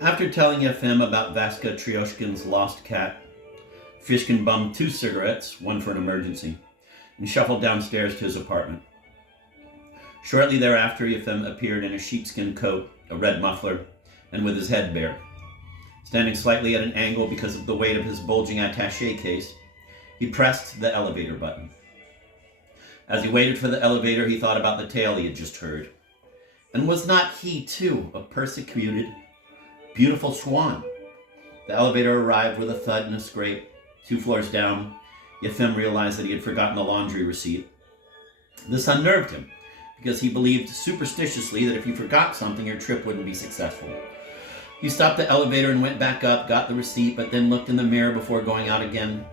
After telling Yefim about Vaska Tryoshkin's lost cat, Fishkin bummed 2 cigarettes, one for an emergency, and shuffled downstairs to his apartment. Shortly thereafter, Yefim appeared in a sheepskin coat, a red muffler, and with his head bare. Standing slightly at an angle because of the weight of his bulging attaché case, he pressed the elevator button. As he waited for the elevator, he thought about the tale he had just heard. And was not he, too, a persecuted, beautiful swan? The elevator arrived with a thud and a scrape. 2 floors down, Yefim realized that he had forgotten the laundry receipt. This unnerved him, because he believed superstitiously that if you forgot something, your trip wouldn't be successful. He stopped the elevator and went back up, got the receipt, but then looked in the mirror before going out again.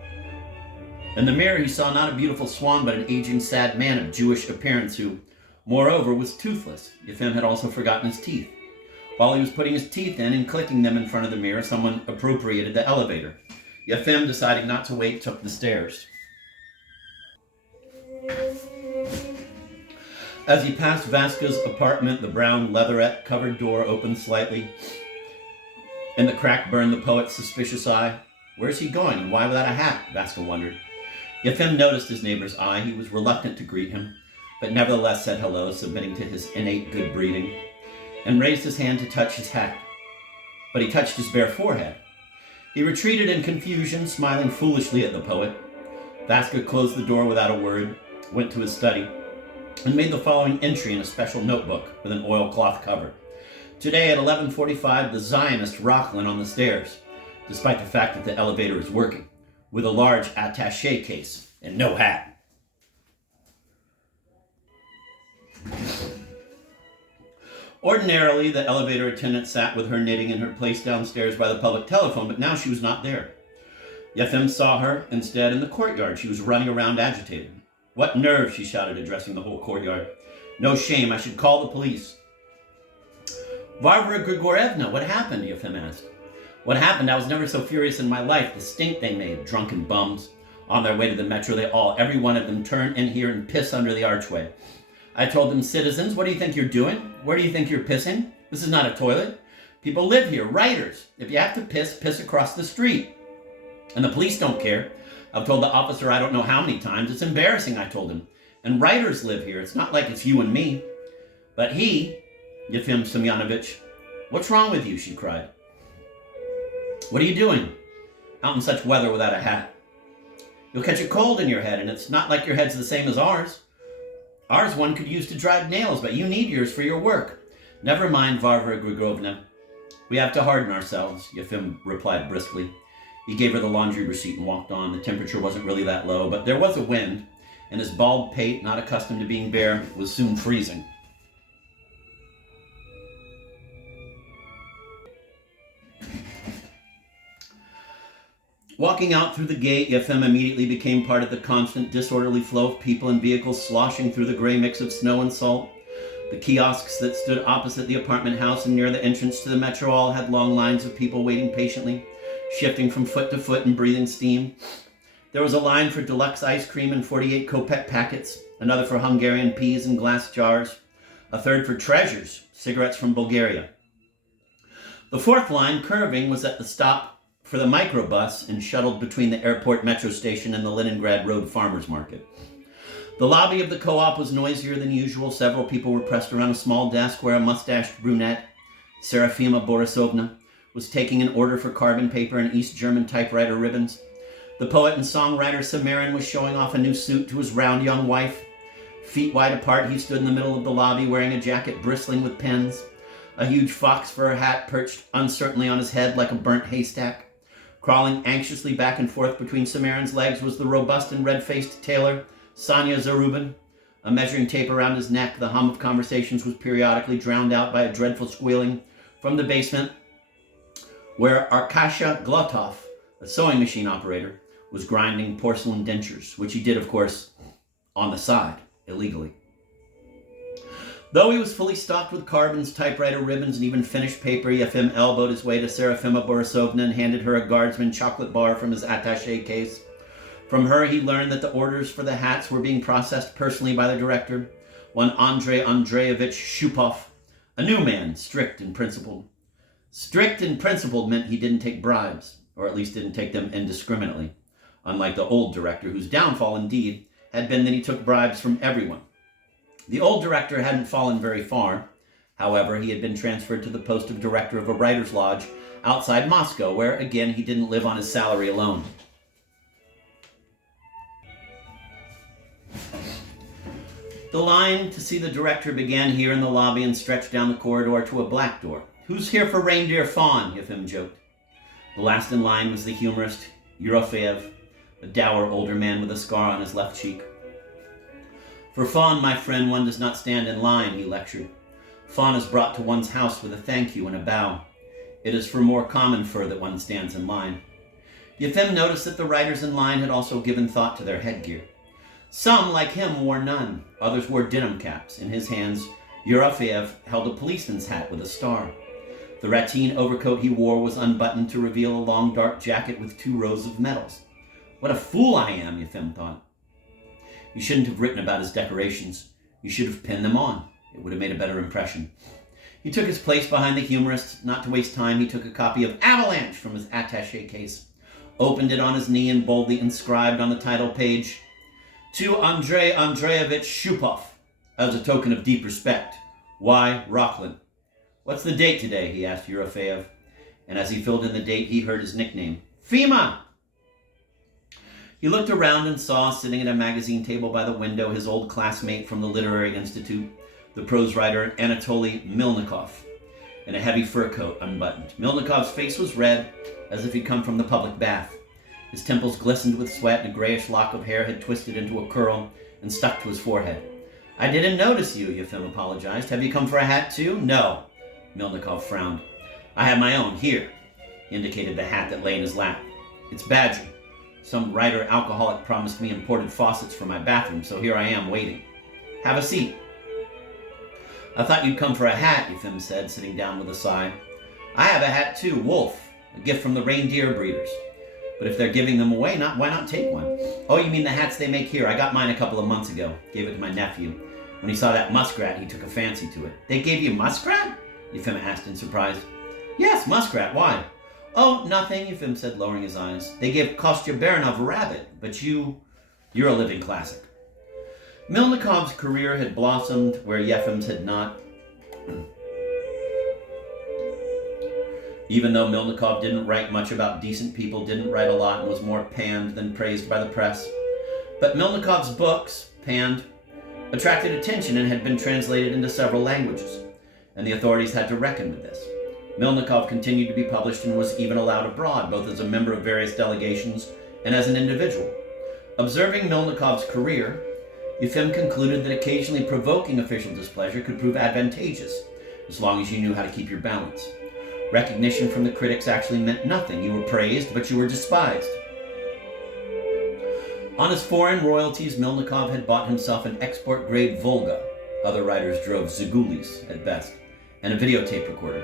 In the mirror, he saw not a beautiful swan, but an aging, sad man of Jewish appearance who, moreover, was toothless. Yefim had also forgotten his teeth. While he was putting his teeth in and clicking them in front of the mirror, someone appropriated the elevator. Yefim, deciding not to wait, took the stairs. As he passed Vaska's apartment, the brown leatherette-covered door opened slightly. In the crack burned the poet's suspicious eye. Where's he going, and why without a hat? Vaska wondered. Yefim noticed his neighbor's eye. He was reluctant to greet him, but nevertheless said hello, submitting to his innate good breeding, and raised his hand to touch his hat. But he touched his bare forehead. He retreated in confusion, smiling foolishly at the poet. Vaska closed the door without a word, went to his study, and made the following entry in a special notebook with an oilcloth cover. Today at 11:45, the Zionist Rocklin on the stairs, despite the fact that the elevator is working, with a large attaché case and no hat. Ordinarily, the elevator attendant sat with her knitting in her place downstairs by the public telephone, but now she was not there. Yefim saw her instead in the courtyard. She was running around agitated. What nerve, she shouted, addressing the whole courtyard. No shame, I should call the police. Varvara Grigorievna, what happened? Yefim asked. What happened? I was never so furious in my life. The stink they made, drunken bums. On their way to the metro, every one of them, turn in here and piss under the archway. I told them, citizens, what do you think you're doing? Where do you think you're pissing? This is not a toilet. People live here, writers. If you have to piss, piss across the street. And the police don't care. I've told the officer I don't know how many times. It's embarrassing, I told him. And writers live here. It's not like it's you and me. But he, Yefim Semyonovich, what's wrong with you? She cried. What are you doing? Out in such weather without a hat. You'll catch a cold in your head, and it's not like your head's the same as ours. Ours one could use to drive nails, but you need yours for your work. Never mind, Varvara Grigorovna. We have to harden ourselves, Yefim replied briskly. He gave her the laundry receipt and walked on. The temperature wasn't really that low, but there was a wind, and his bald pate, not accustomed to being bare, was soon freezing. Walking out through the gate, Yefim immediately became part of the constant, disorderly flow of people and vehicles sloshing through the gray mix of snow and salt. The kiosks that stood opposite the apartment house and near the entrance to the metro all had long lines of people waiting patiently, shifting from foot to foot and breathing steam. There was a line for deluxe ice cream in 48 kopeck packets, another for Hungarian peas in glass jars, a third for treasures, cigarettes from Bulgaria. The fourth line, curving, was at the stop for the microbus and shuttled between the airport metro station and the Leningrad Road Farmers Market. The lobby of the co-op was noisier than usual. Several people were pressed around a small desk where a mustached brunette, Serafima Borisovna, was taking an order for carbon paper and East German typewriter ribbons. The poet and songwriter Samarin was showing off a new suit to his round young wife. Feet wide apart, he stood in the middle of the lobby wearing a jacket bristling with pins. A huge fox fur hat perched uncertainly on his head like a burnt haystack. Crawling anxiously back and forth between Samarin's legs was the robust and red-faced tailor, Sonia Zarubin. A measuring tape around his neck, the hum of conversations was periodically drowned out by a dreadful squealing from the basement, where Arkasha Glotov, a sewing machine operator, was grinding porcelain dentures, which he did, of course, on the side, illegally. Though he was fully stocked with carbons, typewriter ribbons, and even finished paper, Yefim elbowed his way to Serafima Borisovna and handed her a guardsman chocolate bar from his attaché case. From her, he learned that the orders for the hats were being processed personally by the director, one Andrei Andreevich Shupov, a new man, strict and principled. Strict and principled meant he didn't take bribes, or at least didn't take them indiscriminately, unlike the old director, whose downfall, indeed, had been that he took bribes from everyone. The old director hadn't fallen very far. However, he had been transferred to the post of director of a writer's lodge outside Moscow, where, again, he didn't live on his salary alone. The line to see the director began here in the lobby and stretched down the corridor to a black door. "Who's here for Reindeer Fawn?" Yefim joked. The last in line was the humorist Yerofeev, a dour older man with a scar on his left cheek. "For Fawn, my friend, one does not stand in line," he lectured. "Fawn is brought to one's house with a thank you and a bow. It is for more common fur that one stands in line." Yefim noticed that the writers in line had also given thought to their headgear. Some, like him, wore none. Others wore denim caps. In his hands, Yerofeev held a policeman's hat with a star. The ratteen overcoat he wore was unbuttoned to reveal a long dark jacket with 2 rows of medals. What a fool I am, Yefim thought. You shouldn't have written about his decorations. You should have pinned them on. It would have made a better impression. He took his place behind the humorist. Not to waste time, he took a copy of Avalanche from his attaché case, opened it on his knee, and boldly inscribed on the title page, "To Andrei Andreevich Shupov, as a token of deep respect. Y. Rockland." "What's the date today?" he asked Yerofeev. And as he filled in the date, he heard his nickname, "Fima!" He looked around and saw, sitting at a magazine table by the window, his old classmate from the Literary Institute, the prose writer Anatoly Milnikov, in a heavy fur coat unbuttoned. Milnikov's face was red, as if he'd come from the public bath. His temples glistened with sweat, and a grayish lock of hair had twisted into a curl and stuck to his forehead. "I didn't notice you," Yefim apologized. "Have you come for a hat too?" "No." Milnikov frowned. "I have my own, here." He indicated the hat that lay in his lap. "It's Badger. Some writer alcoholic promised me imported faucets for my bathroom, so here I am waiting. Have a seat." "I thought you'd come for a hat," Yefim said, sitting down with a sigh. "I have a hat too, Wolf, a gift from the reindeer breeders. But if they're giving them away, why not take one?" "Oh, you mean the hats they make here? I got mine a couple of months ago. Gave it to my nephew. When he saw that muskrat, he took a fancy to it." "They gave you muskrat?" Yefim asked in surprise. "Yes, muskrat. Why?" "Oh, nothing," Yefim said, lowering his eyes. "They gave Kostya Baranov a rabbit, but you're a living classic." Milnikov's career had blossomed where Yefim's had not. Even though Milnikov didn't write much about decent people, didn't write a lot, and was more panned than praised by the press. But Milnikov's books, panned, attracted attention and had been translated into several languages, and the authorities had to reckon with this. Milnikov continued to be published and was even allowed abroad, both as a member of various delegations and as an individual. Observing Milnikov's career, Yefim concluded that occasionally provoking official displeasure could prove advantageous, as long as you knew how to keep your balance. Recognition from the critics actually meant nothing. You were praised, but you were despised. On his foreign royalties, Milnikov had bought himself an export-grade Volga. Other writers drove Zigulis, at best, and a videotape recorder.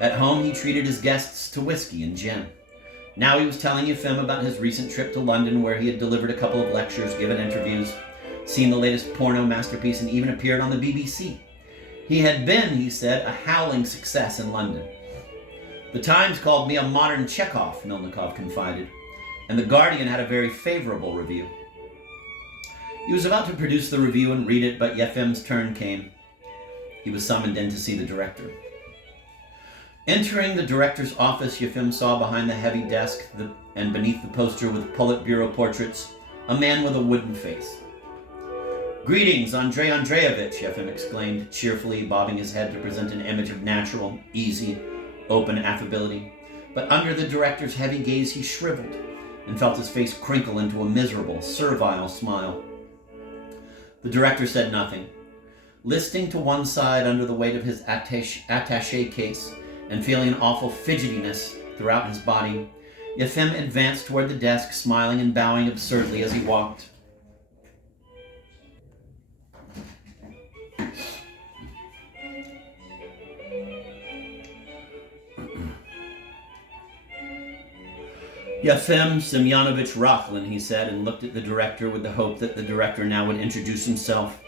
At home, he treated his guests to whiskey and gin. Now he was telling Yefim about his recent trip to London, where he had delivered a couple of lectures, given interviews, seen the latest porno masterpiece, and even appeared on the BBC. He had been, he said, a howling success in London. "The Times called me a modern Chekhov," Milnikov confided, and The Guardian had a very favorable review. He was about to produce the review and read it, but Yefim's turn came. He was summoned in to see the director. Entering the director's office, Yefim saw behind the heavy desk and beneath the poster with Politburo portraits, a man with a wooden face. "Greetings, Andrei Andreevich," Yefim exclaimed, cheerfully bobbing his head to present an image of natural, easy, open affability. But under the director's heavy gaze, he shriveled and felt his face crinkle into a miserable, servile smile. The director said nothing. Listing to one side under the weight of his attaché case and feeling an awful fidgetiness throughout his body, Yefim advanced toward the desk, smiling and bowing absurdly as he walked. "Yefim Semyonovich Rockland," he said, and looked at the director with the hope that the director now would introduce himself.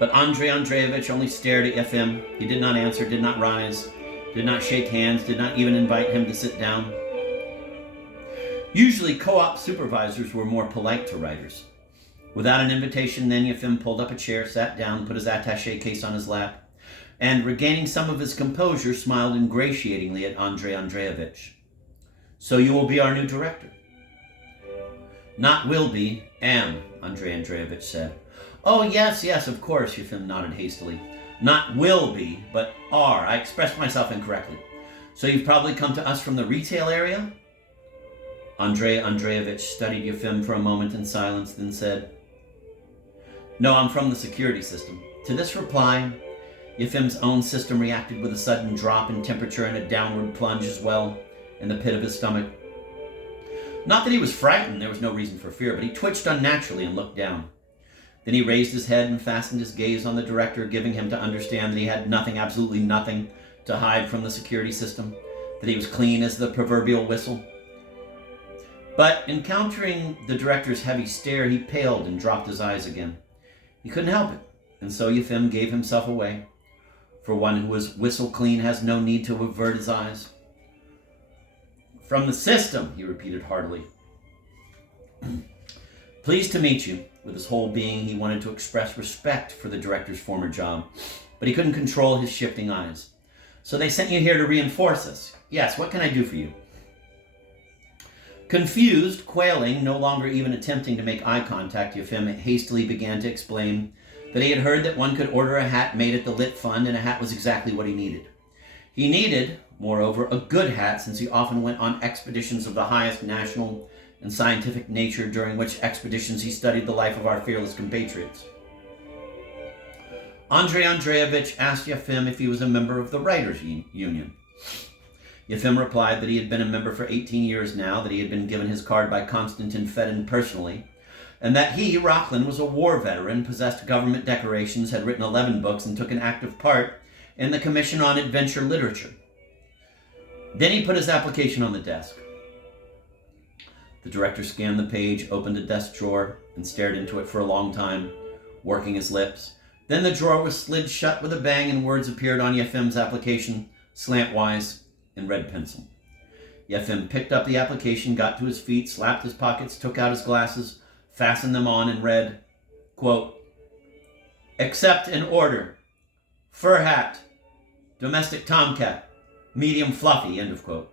But Andrei Andreevich only stared at Yefim. He did not answer, did not rise. did not shake hands, did not even invite him to sit down. Usually, co-op supervisors were more polite to writers. Without an invitation, then Yefim pulled up a chair, sat down, put his attaché case on his lap, and regaining some of his composure, smiled ingratiatingly at Andrei Andreevich. "So you will be our new director?" "Not will be, am," Andrei Andreevich said. "Oh, yes, of course," Yefim nodded hastily. "Not will be, but are. I expressed myself incorrectly. So you've probably come to us from the retail area?" Andrei Andreevich studied Yefim for a moment in silence, then said, "No, I'm from the security system." To this reply, Yefim's own system reacted with a sudden drop in temperature and a downward plunge as well in the pit of his stomach. Not that he was frightened, there was no reason for fear, but he twitched unnaturally and looked down. Then he raised his head and fastened his gaze on the director, giving him to understand that he had nothing, absolutely nothing, to hide from the security system, that he was clean as the proverbial whistle. But encountering the director's heavy stare, he paled and dropped his eyes again. He couldn't help it, and so Yefim gave himself away. For one who is whistle clean has no need to avert his eyes. "From the system," he repeated heartily. Pleased to meet you. With his whole being, he wanted to express respect for the director's former job, but he couldn't control his shifting eyes. "So they sent you here to reinforce us?" "Yes, what can I do for you?" Confused, quailing, no longer even attempting to make eye contact, Yefim hastily began to explain that he had heard that one could order a hat made at the Lit Fund, and a hat was exactly what he needed. He needed, moreover, a good hat, since he often went on expeditions of the highest national and scientific nature, during which expeditions he studied the life of our fearless compatriots. Andrei Andreevich asked Yefim if he was a member of the Writers' Union. Yefim replied that he had been a member for 18 years now, that he had been given his card by Konstantin Fedin personally, and that he, Rocklin, was a war veteran, possessed government decorations, had written 11 books, and took an active part in the Commission on Adventure Literature. Then he put his application on the desk. The director scanned the page, opened a desk drawer, and stared into it for a long time, working his lips. Then the drawer was slid shut with a bang, and words appeared on Yefim's application, slantwise, in red pencil. Yefim picked up the application, got to his feet, slapped his pockets, took out his glasses, fastened them on, and read, quote, "Accept an order. Fur hat. Domestic tomcat. Medium fluffy," end of quote.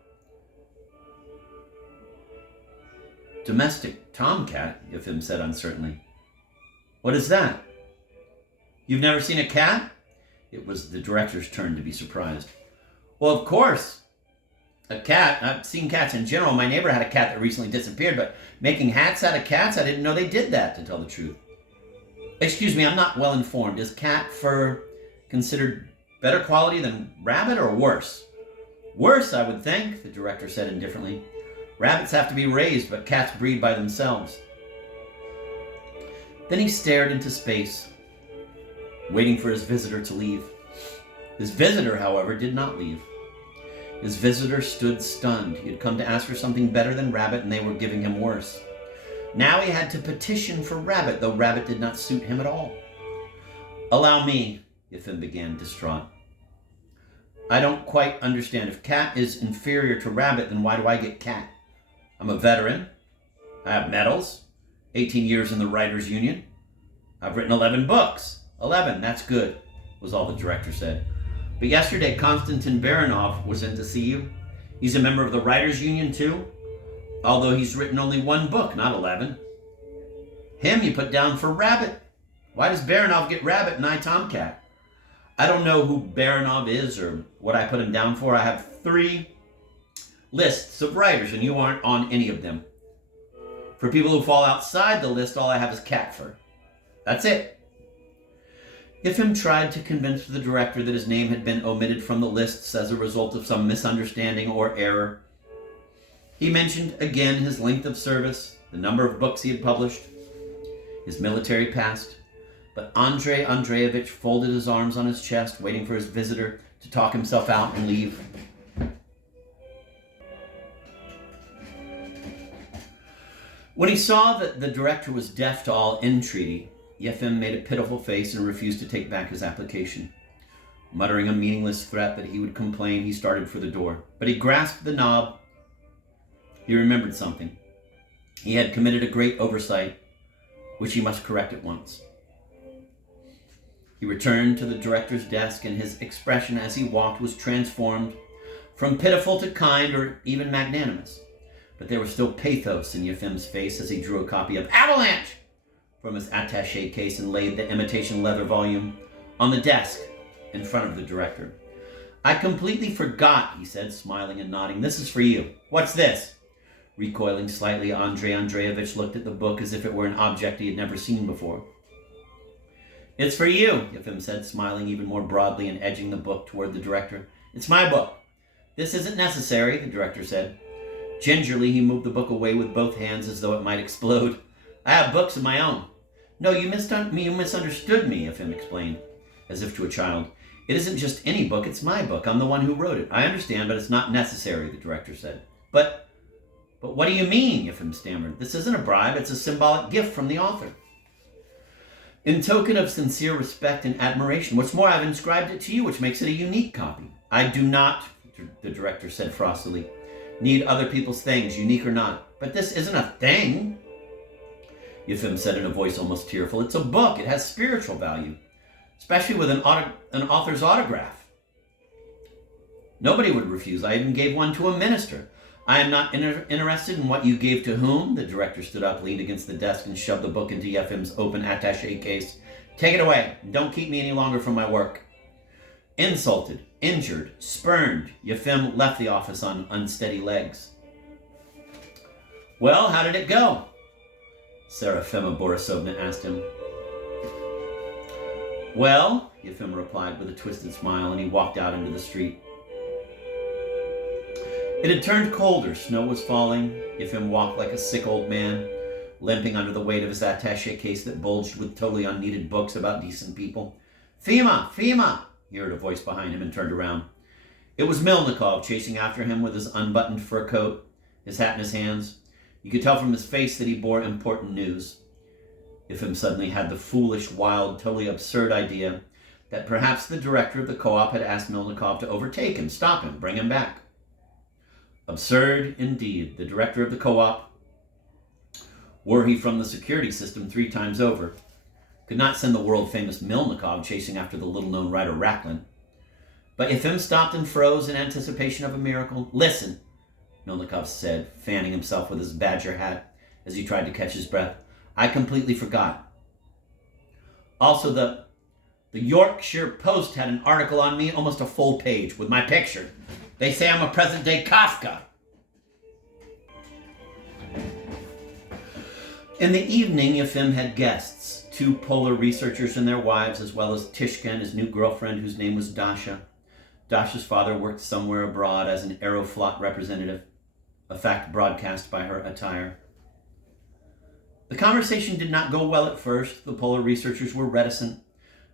"Domestic tomcat?" Yefim said uncertainly. "What is that? You've never seen a cat?" It was the director's turn to be surprised. "Well, of course. A cat. I've seen cats in general. My neighbor had a cat that recently disappeared, but making hats out of cats, I didn't know they did that, to tell the truth." "Excuse me, I'm not well informed. Is cat fur considered better quality than rabbit or worse?" "Worse, I would think," the director said indifferently. "Rabbits have to be raised, but cats breed by themselves." Then he stared into space, waiting for his visitor to leave. His visitor, however, did not leave. His visitor stood stunned. He had come to ask for something better than rabbit, and they were giving him worse. Now he had to petition for rabbit, though rabbit did not suit him at all. "Allow me," Yefim began, distraught. "I don't quite understand. If cat is inferior to rabbit, then why do I get cat? I'm a veteran. I have medals. 18 years in the Writers' Union. I've written 11 books. 11, that's good," was all the director said. "But yesterday, Konstantin Baranov was in to see you. He's a member of the Writers' Union, too, although he's written only 1 book, not 11. Him you put down for rabbit. Why does Baranov get rabbit and I tomcat? I don't know who Baranov is or what I put him down for. I have 3 lists of writers, and you aren't on any of them. For people who fall outside the list, all I have is cat fur. That's it." Yefim tried to convince the director that his name had been omitted from the lists as a result of some misunderstanding or error. He mentioned again his length of service, the number of books he had published, his military past, but Andrei Andreevich folded his arms on his chest, waiting for his visitor to talk himself out and leave. When he saw that the director was deaf to all entreaty, Yefim made a pitiful face and refused to take back his application. Muttering a meaningless threat that he would complain, he started for the door. But he grasped the knob. He remembered something. He had committed a great oversight, which he must correct at once. He returned to the director's desk, and his expression as he walked was transformed from pitiful to kind or even magnanimous. But there was still pathos in Yefim's face as he drew a copy of Avalanche from his attaché case and laid the imitation leather volume on the desk in front of the director. "I completely forgot," he said, smiling and nodding. "This is for you. What's this?" Recoiling slightly, Andrei Andreevich looked at the book as if it were an object he had never seen before. "It's for you," Yefim said, smiling even more broadly and edging the book toward the director. "It's my book." "This isn't necessary," the director said. Gingerly, he moved the book away with both hands as though it might explode. "I have books of my own." "No, you misunderstood me," Yefim explained, as if to a child. "It isn't just any book, it's my book. I'm the one who wrote it." "I understand, but it's not necessary," the director said. But what do you mean?" Yefim stammered. "This isn't a bribe, it's a symbolic gift from the author. In token of sincere respect and admiration. What's more, I've inscribed it to you, which makes it a unique copy." "I do not," the director said frostily, "need other people's things, unique or not." "But this isn't a thing," Yefim said in a voice almost tearful. "It's a book. It has spiritual value, especially with an author's autograph. Nobody would refuse. I even gave one to a minister." "I am not interested in what you gave to whom." The director stood up, leaned against the desk, and shoved the book into Yefim's open attaché case. "Take it away. Don't keep me any longer from my work." Insulted, injured, spurned, Yefim left the office on unsteady legs. "Well, how did it go?" Serafima Borisovna asked him. "Well," Yefim replied with a twisted smile, and he walked out into the street. It had turned colder. Snow was falling. Yefim walked like a sick old man, limping under the weight of his attaché case that bulged with totally unneeded books about decent people. "Fima! Fima!" He heard a voice behind him and turned around. It was Milnikov chasing after him with his unbuttoned fur coat, his hat in his hands. You could tell from his face that he bore important news. Yefim suddenly had the foolish, wild, totally absurd idea that perhaps the director of the co-op had asked Milnikov to overtake him, stop him, bring him back. Absurd indeed. The director of the co-op, were he from the security system 3 times over, could not send the world-famous Milnikov chasing after the little-known writer Raklin. But Yefim stopped and froze in anticipation of a miracle. "Listen," Milnikov said, fanning himself with his badger hat as he tried to catch his breath. "I completely forgot. Also, the Yorkshire Post had an article on me, almost a full page, with my picture. They say I'm a present-day Kafka." In the evening, Yefim had guests, 2 polar researchers and their wives, as well as Tishka and his new girlfriend, whose name was Dasha. Dasha's father worked somewhere abroad as an Aeroflot representative, a fact broadcast by her attire. The conversation did not go well at first. The polar researchers were reticent.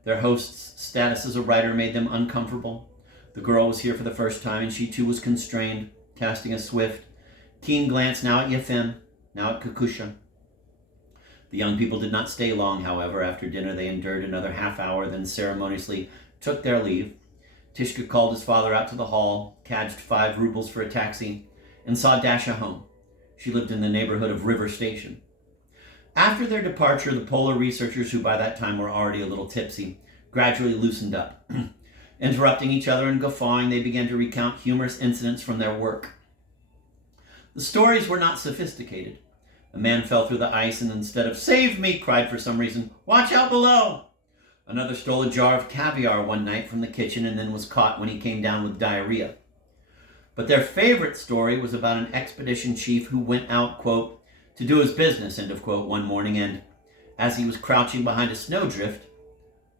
Their host's status as a writer made them uncomfortable. The girl was here for the first time, and she too was constrained, casting a swift, keen glance now at Yefim, now at Kakusha. The young people did not stay long, however. After dinner they endured another half hour, then ceremoniously took their leave. Tishka called his father out to the hall, cadged 5 rubles for a taxi, and saw Dasha home. She lived in the neighborhood of River Station. After their departure, the polar researchers, who by that time were already a little tipsy, gradually loosened up. Interrupting each other and guffawing, they began to recount humorous incidents from their work. The stories were not sophisticated. A man fell through the ice and instead of "Save me," cried for some reason, "Watch out below." Another stole a jar of caviar one night from the kitchen and then was caught when he came down with diarrhea. But their favorite story was about an expedition chief who went out, quote, "to do his business," end of quote, one morning, and as he was crouching behind a snowdrift,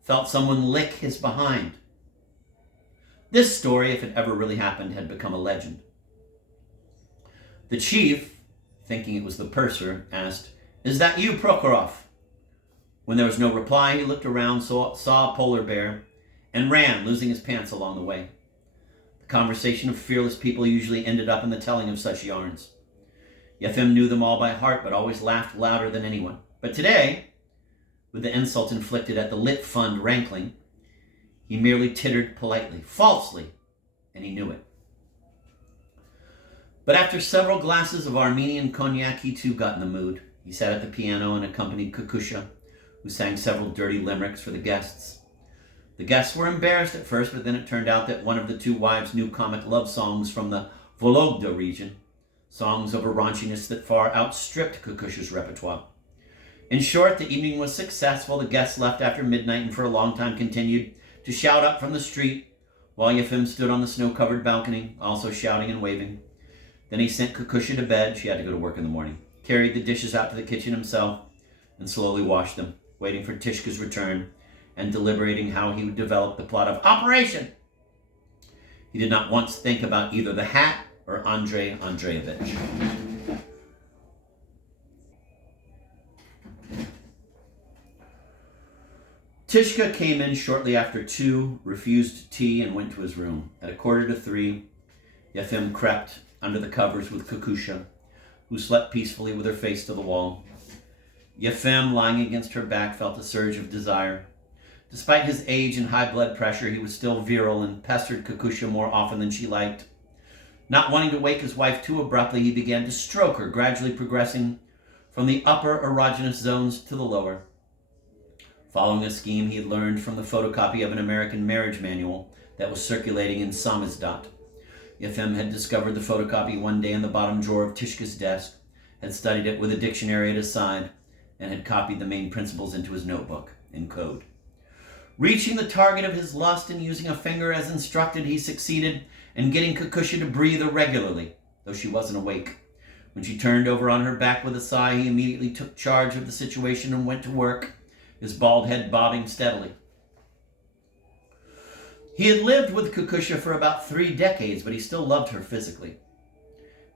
felt someone lick his behind. This story, if it ever really happened, had become a legend. The chief, thinking it was the purser, asked, "Is that you, Prokhorov?" When there was no reply, he looked around, saw a polar bear, and ran, losing his pants along the way. The conversation of fearless people usually ended up in the telling of such yarns. Yefim knew them all by heart, but always laughed louder than anyone. But today, with the insult inflicted at the lit fund rankling, He merely tittered politely, falsely, and he knew it. But after several glasses of Armenian cognac, he too got in the mood. He sat at the piano and accompanied Kukusha, who sang several dirty limericks for the guests. The guests were embarrassed at first, but then it turned out that one of the two wives knew comic love songs from the Vologda region, songs of a raunchiness that far outstripped Kukusha's repertoire. In short, the evening was successful. The guests left after midnight and for a long time continued to shout up from the street, while Yefim stood on the snow-covered balcony, also shouting and waving. Then he sent Kukusha to bed. She had to go to work in the morning. Carried the dishes out to the kitchen himself and slowly washed them, waiting for Tishka's return and deliberating how he would develop the plot of Operation. He did not once think about either the hat or Andrei Andreevich. Tishka came in shortly after 2, refused tea, and went to his room. At 2:45, Yefim crept under the covers with Kukusha, who slept peacefully with her face to the wall. Yefim, lying against her back, felt a surge of desire. Despite his age and high blood pressure, he was still virile and pestered Kukusha more often than she liked. Not wanting to wake his wife too abruptly, he began to stroke her, gradually progressing from the upper erogenous zones to the lower. Following a scheme he had learned from the photocopy of an American marriage manual that was circulating in Samizdat. Yefim had discovered the photocopy one day in the bottom drawer of Tishka's desk, had studied it with a dictionary at his side, and had copied the main principles into his notebook in code. Reaching the target of his lust and using a finger as instructed, he succeeded in getting Kukusha to breathe irregularly, though she wasn't awake. When she turned over on her back with a sigh, he immediately took charge of the situation and went to work, his bald head bobbing steadily. He had lived with Kukusha for about 3 decades, but he still loved her physically.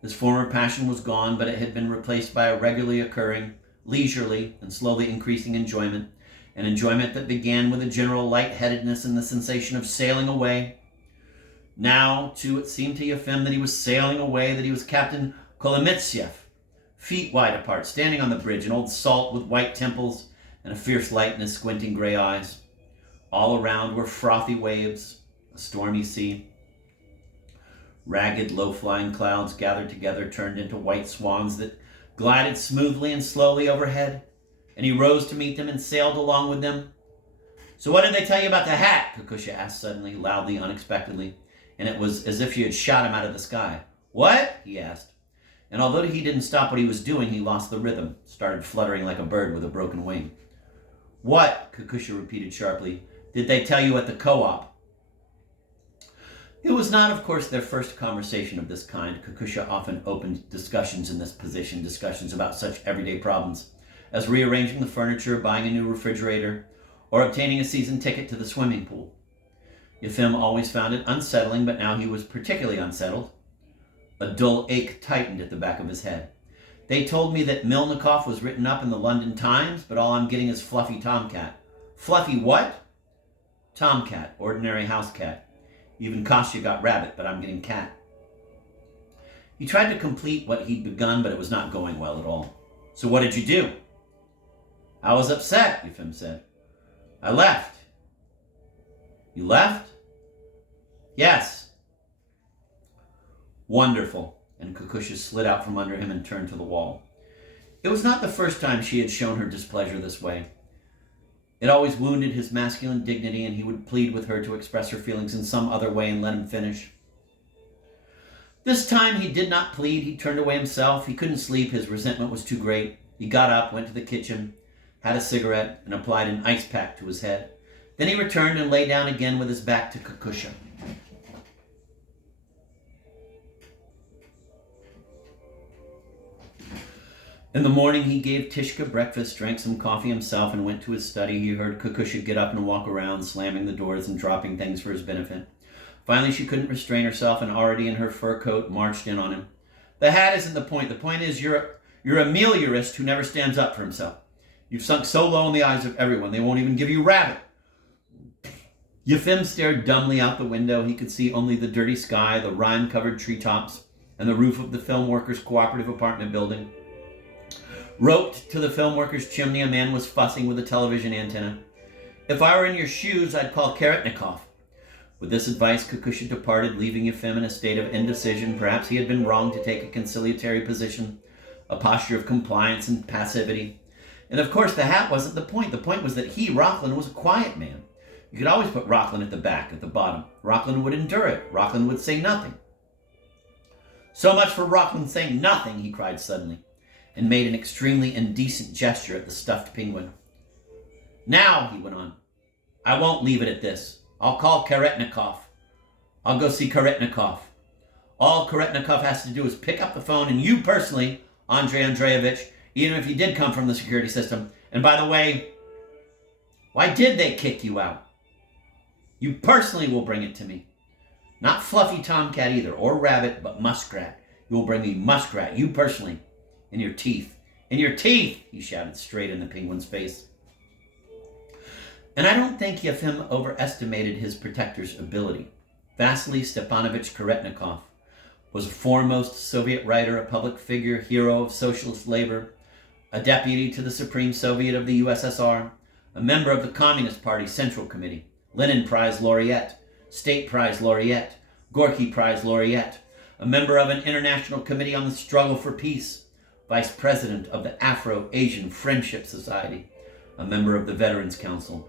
His former passion was gone, but it had been replaced by a regularly occurring, leisurely, and slowly increasing enjoyment, an enjoyment that began with a general lightheadedness and the sensation of sailing away. Now, too, it seemed to Yefim that he was sailing away, that he was Captain Kolomitsev, feet wide apart, standing on the bridge, an old salt with white temples and a fierce light in his squinting gray eyes. All around were frothy waves, a stormy sea. Ragged, low-flying clouds gathered together turned into white swans that glided smoothly and slowly overhead, and he rose to meet them and sailed along with them. "So what did they tell you about the hat?" Kukusha asked suddenly, loudly, unexpectedly, and it was as if she had shot him out of the sky. "What?" he asked. And although he didn't stop what he was doing, he lost the rhythm, started fluttering like a bird with a broken wing. "What?" Kukusha repeated sharply. "Did they tell you at the co-op?" It was not, of course, their first conversation of this kind. Kukusha often opened discussions in this position, discussions about such everyday problems as rearranging the furniture, buying a new refrigerator, or obtaining a season ticket to the swimming pool. Yefim always found it unsettling, but now he was particularly unsettled. A dull ache tightened at the back of his head. "They told me that Milnikov was written up in the London Times, but all I'm getting is Fluffy Tomcat." "Fluffy what?" "Tomcat, ordinary house cat. Even Kostya got rabbit, but I'm getting cat." He tried to complete what he'd begun, but it was not going well at all. "So what did you do?" "I was upset," Yefim said. "I left." "You left?" "Yes." "Wonderful." And Kukusha slid out from under him and turned to the wall. It was not the first time she had shown her displeasure this way. It always wounded his masculine dignity, and he would plead with her to express her feelings in some other way and let him finish. This time he did not plead. He turned away himself. He couldn't sleep. His resentment was too great. He got up, went to the kitchen, had a cigarette, and applied an ice pack to his head. Then he returned and lay down again with his back to Kukusha. In the morning, he gave Tishka breakfast, drank some coffee himself, and went to his study. He heard Kukusha get up and walk around, slamming the doors and dropping things for his benefit. Finally, she couldn't restrain herself, and already in her fur coat, marched in on him. "The hat isn't the point. The point is you're a meliorist who never stands up for himself. You've sunk so low in the eyes of everyone, they won't even give you rabbit." Yefim stared dumbly out the window. He could see only the dirty sky, the rime-covered treetops, and the roof of the film workers' cooperative apartment building. Roped to the film workers' chimney, a man was fussing with a television antenna. If I were in your shoes, I'd call Karetnikov. With this advice, Kukusha departed, leaving Yefim in a state of indecision. Perhaps he had been wrong to take a conciliatory position, a posture of compliance and passivity. And of course, the hat wasn't the point. The point was that he, Rockland, was a quiet man. You could always put Rockland at the back, at the bottom. Rockland would endure it. Rockland would say nothing. So much for Rockland saying nothing, he cried suddenly, and made an extremely indecent gesture at the stuffed penguin. Now, he went on, I won't leave it at this. I'll call Karetnikov. I'll go see Karetnikov. All Karetnikov has to do is pick up the phone, and you personally, Andrei Andreevich, even if you did come from the security system, and by the way, why did they kick you out? You personally will bring it to me. Not Fluffy Tomcat either, or Rabbit, but Muskrat. You will bring me Muskrat, you personally, in your teeth. In your teeth, he shouted straight in the penguin's face. And I don't think Yefim overestimated his protector's ability. Vasily Stepanovich Karetnikov was a foremost Soviet writer, a public figure, hero of socialist labor, a deputy to the Supreme Soviet of the USSR, a member of the Communist Party Central Committee, Lenin Prize Laureate, State Prize Laureate, Gorky Prize Laureate, a member of an International Committee on the Struggle for Peace, Vice President of the Afro-Asian Friendship Society, a member of the Veterans Council,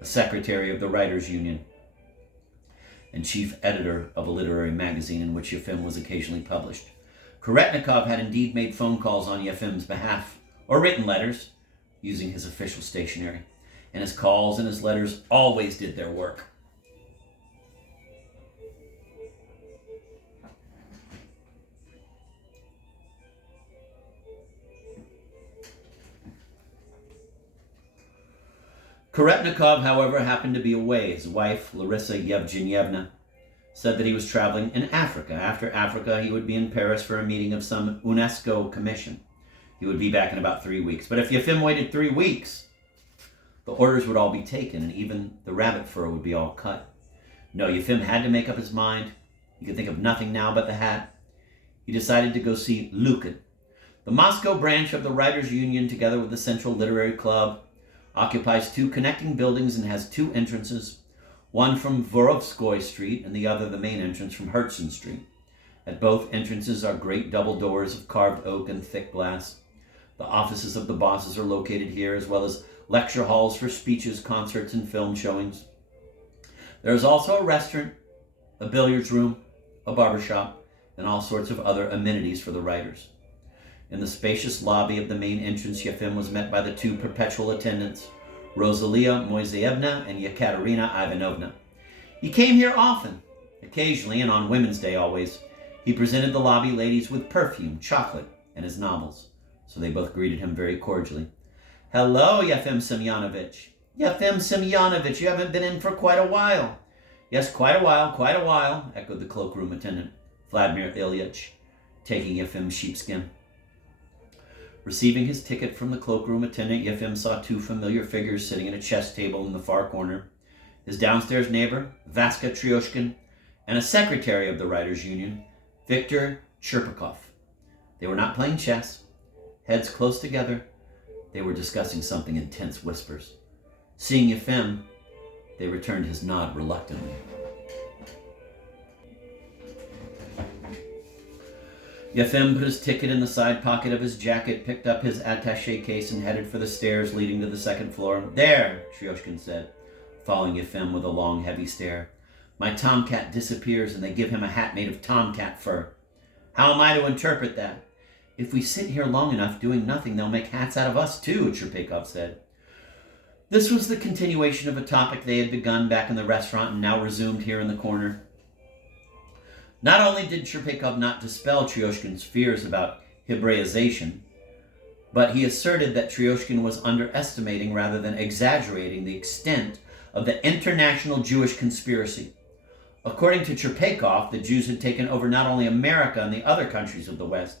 a secretary of the Writers' Union, and chief editor of a literary magazine in which Yefim was occasionally published. Karetnikov had indeed made phone calls on Yefim's behalf, or written letters, using his official stationery, and his calls and his letters always did their work. Karetnikov, however, happened to be away. His wife, Larissa Yevgenyevna, said that he was traveling in Africa. After Africa, he would be in Paris for a meeting of some UNESCO commission. He would be back in about 3 weeks. But if Yefim waited 3 weeks, the orders would all be taken, and even the rabbit fur would be all cut. No, Yefim had to make up his mind. He could think of nothing now but the hat. He decided to go see Lukin. The Moscow branch of the Writers' Union, together with the Central Literary Club, occupies 2 connecting buildings and has 2 entrances, one from Vorovskoy Street and the other the main entrance from Herzen Street. At both entrances are great double doors of carved oak and thick glass. The offices of the bosses are located here, as well as lecture halls for speeches, concerts, and film showings. There is also a restaurant, a billiards room, a barber shop, and all sorts of other amenities for the writers. In the spacious lobby of the main entrance, Yefim was met by the 2 perpetual attendants, Rosalia Moiseyevna and Yekaterina Ivanovna. He came here often. Occasionally, and on Women's Day always, he presented the lobby ladies with perfume, chocolate, and his novels, so they both greeted him very cordially. Hello, Yefim Semyonovich. Yefim Semyonovich, you haven't been in for quite a while. Yes, quite a while, echoed the cloakroom attendant, Vladimir Ilyich, taking Yefim's sheepskin. Receiving his ticket from the cloakroom attendant, Yefim saw 2 familiar figures sitting at a chess table in the far corner. His downstairs neighbor, Vaska Tryoshkin, and a secretary of the Writers' Union, Viktor Cherpakov. They were not playing chess. Heads close together, they were discussing something in tense whispers. Seeing Yefim, they returned his nod reluctantly. Yefim put his ticket in the side pocket of his jacket, picked up his attaché case, and headed for the stairs leading to the 2nd floor. There, Tryoshkin said, following Yefim with a long, heavy stare. My tomcat disappears, and they give him a hat made of tomcat fur. How am I to interpret that? If we sit here long enough doing nothing, they'll make hats out of us too, Cherpakov said. This was the continuation of a topic they had begun back in the restaurant and now resumed here in the corner. Not only did Cherpakov not dispel Tryoshkin's fears about Hebraization, but he asserted that Tryoshkin was underestimating rather than exaggerating the extent of the international Jewish conspiracy. According to Cherpakov, the Jews had taken over not only America and the other countries of the West,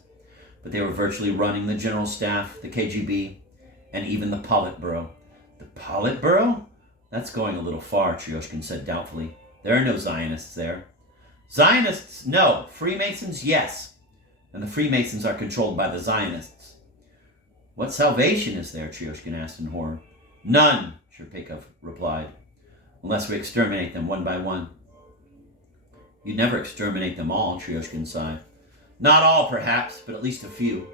but they were virtually running the General Staff, the KGB, and even the Politburo. The Politburo? That's going a little far, Tryoshkin said doubtfully. There are no Zionists there. Zionists, no. Freemasons, yes. And the Freemasons are controlled by the Zionists. What salvation is there? Tryoshkin asked in horror. None, Sherpikov replied. Unless we exterminate them one by one. You'd never exterminate them all, Tryushkin sighed. Not all, perhaps, but at least a few.